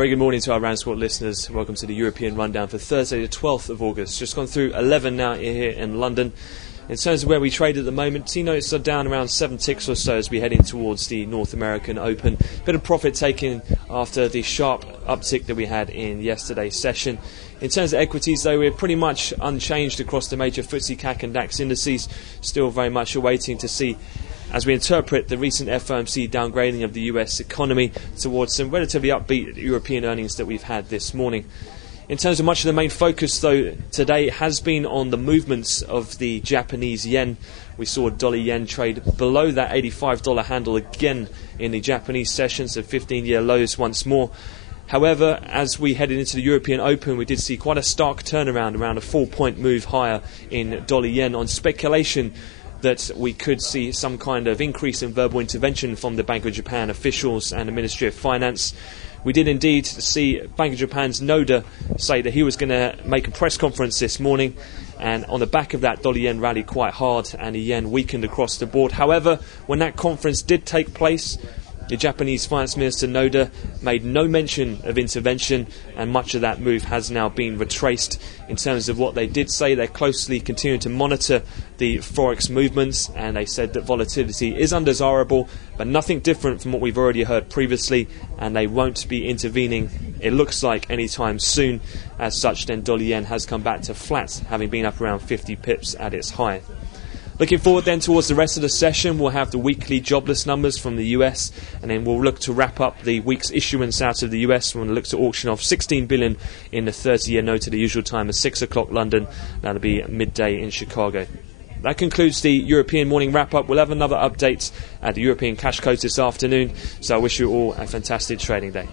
Very good morning to our RANsquawk listeners. Welcome to the European Rundown for Thursday the 12th of August. Just gone through 11 now here in London. In terms of where we trade at the moment, T-notes are down around 7 ticks or so as we head in towards the North American Open. Bit of profit taken after the sharp uptick that we had in yesterday's session. In terms of equities, though, we're pretty much unchanged across the major FTSE, CAC and DAX indices. Still very much awaiting to see, as we interpret the recent FOMC downgrading of the US economy towards some relatively upbeat European earnings that we've had this morning. In terms of much of the main focus, though, today has been on the movements of the Japanese yen. We saw dollar yen trade below that $85 handle again in the Japanese session, so 15-year lows once more. However, as we headed into the European Open, we did see quite a stark turnaround, around a 4-point move higher in dollar yen on speculation that we could see some kind of increase in verbal intervention from the Bank of Japan officials and the Ministry of Finance. We did indeed see Bank of Japan's Noda say that he was going to make a press conference this morning, and on the back of that, dollar yen rallied quite hard and the yen weakened across the board. However, when that conference did take place, the Japanese Finance Minister Noda made no mention of intervention, and much of that move has now been retraced. In terms of what they did say, they're closely continuing to monitor the forex movements, and they said that volatility is undesirable, but nothing different from what we've already heard previously, and they won't be intervening, it looks like, anytime soon. As such, then dollar yen has come back to flat, having been up around 50 pips at its high. Looking forward then towards the rest of the session, we'll have the weekly jobless numbers from the US, and then we'll look to wrap up the week's issuance out of the US. We'll look to auction off 16 billion in the 30-year note at the usual time of 6 o'clock London. That'll be midday in Chicago. That concludes the European morning wrap-up. We'll have another update at the European cash codes this afternoon, so I wish you all a fantastic trading day.